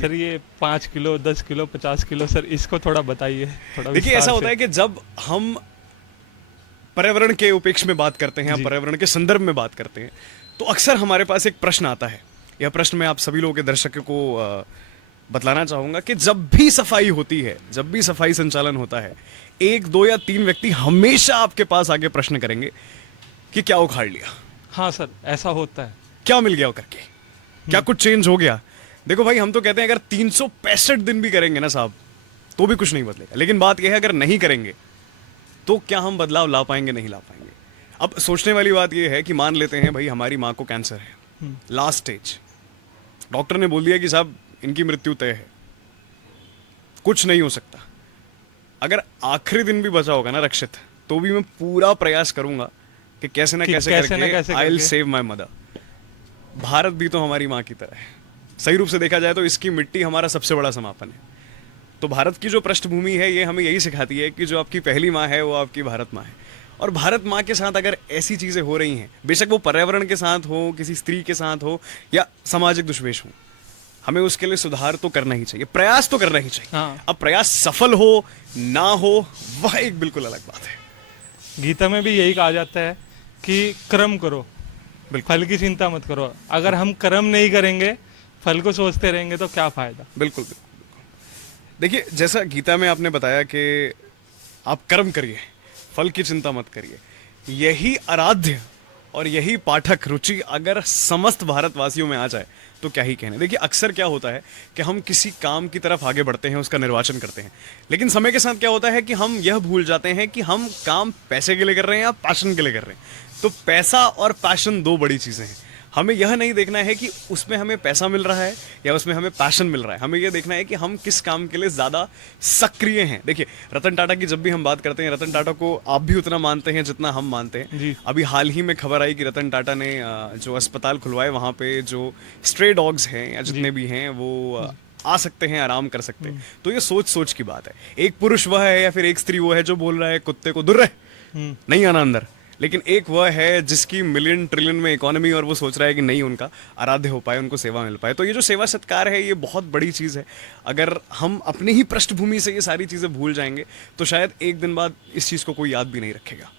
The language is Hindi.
सर ये 5 किलो 10 किलो 50 किलो, सर इसको थोड़ा बताइए, थोड़ा देखिए, विस्तार ऐसा होता से। है कि जब हम पर्यावरण के उपेक्ष में बात करते हैं, जी। पर्यावरण के संदर्भ में बात करते हैं, तो अक्सर हमारे पास एक प्रश्न आता है। यह प्रश्न मैं आप सभी लोगों के दर्शकों को बतलाना चाहूंगा कि जब भी सफाई होती है, जब भी सफाई संचालन होता है, एक दो या तीन व्यक्ति हमेशा आपके पास आके प्रश्न करेंगे कि क्या उखाड़ लिया, हाँ सर, ऐसा होता है। क्या मिल गया करके, क्या कुछ चेंज हो गया। देखो भाई, हम तो कहते हैं अगर 365 दिन भी करेंगे ना साहब, तो भी कुछ नहीं बदलेगा। लेकिन बात यह है, अगर नहीं करेंगे तो क्या हम बदलाव ला पाएंगे? नहीं ला पाएंगे। अब सोचने वाली बात यह है कि मान लेते हैं भाई हमारी माँ को कैंसर है, लास्ट स्टेज, डॉक्टर ने बोल दिया कि साहब इनकी मृत्यु तय है, कुछ नहीं हो सकता। अगर आखिरी दिन भी बचा होगा ना रक्षित, तो भी मैं पूरा प्रयास करूंगा कि कैसे ना कि कैसे कैसे ना करके कैसे आई विल करके। Save my mother. भारत भी तो हमारी माँ की तरह है। सही रूप से देखा जाए तो इसकी मिट्टी हमारा सबसे बड़ा समापन है। तो भारत की जो पृष्ठभूमि है, ये हमें यही सिखाती है कि जो आपकी पहली माँ है वो आपकी भारत माँ है। और भारत माँ के साथ अगर ऐसी चीजें हो रही हैं, बेशक वो पर्यावरण के साथ हो, किसी स्त्री के साथ हो, या सामाजिक दुष्वेश हो, हमें उसके लिए सुधार तो करना ही चाहिए, प्रयास तो करना ही चाहिए। हाँ। अब प्रयास सफल हो ना हो, वह एक बिल्कुल अलग बात है। गीता में भी यही कहा जाता है कि कर्म करो, बिल्कुल फल की चिंता मत करो। अगर हम कर्म नहीं करेंगे, फल को सोचते रहेंगे, तो क्या फायदा। बिल्कुल बिल्कुल। देखिए, जैसा गीता में आपने बताया कि आप कर्म करिए, फल की चिंता मत करिए, यही आराध्य और यही पाठक रुचि अगर समस्त भारतवासियों में आ जाए तो क्या ही कहने। देखिए, अक्सर क्या होता है कि हम किसी काम की तरफ आगे बढ़ते हैं, उसका निर्वाचन करते हैं, लेकिन समय के साथ क्या होता है कि हम यह भूल जाते हैं कि हम काम पैसे के लिए कर रहे हैं या पैशन के लिए कर रहे हैं। तो पैसा और पैशन दो बड़ी चीजें हैं। हमें यह नहीं देखना है कि उसमें हमें पैसा मिल रहा है या उसमें हमें पैशन मिल रहा है, हमें यह देखना है कि हम किस काम के लिए ज़्यादा सक्रिय हैं। देखिए, रतन टाटा की जब भी हम बात करते हैं, रतन टाटा को आप भी उतना मानते हैं जितना हम मानते हैं। जी। अभी हाल ही में खबर आई कि रतन टाटा ने जो अस्पताल खुलवाए, वहाँ पे जो स्ट्रे डॉग्स हैं या जितने जी। भी हैं वो आ सकते हैं, आराम कर सकते हैं। तो ये सोच सोच की बात है। एक पुरुष वह है या फिर एक स्त्री वो है जो बोल रहा है कुत्ते को दूर रहे, नहीं आना अंदर। लेकिन एक वह है जिसकी मिलियन ट्रिलियन में इकोनॉमी, और वो सोच रहा है कि नहीं उनका आराध्य हो पाए, उनको सेवा मिल पाए। तो ये जो सेवा सत्कार है, ये बहुत बड़ी चीज़ है। अगर हम अपनी ही पृष्ठभूमि से ये सारी चीज़ें भूल जाएंगे तो शायद एक दिन बाद इस चीज़ को कोई याद भी नहीं रखेगा।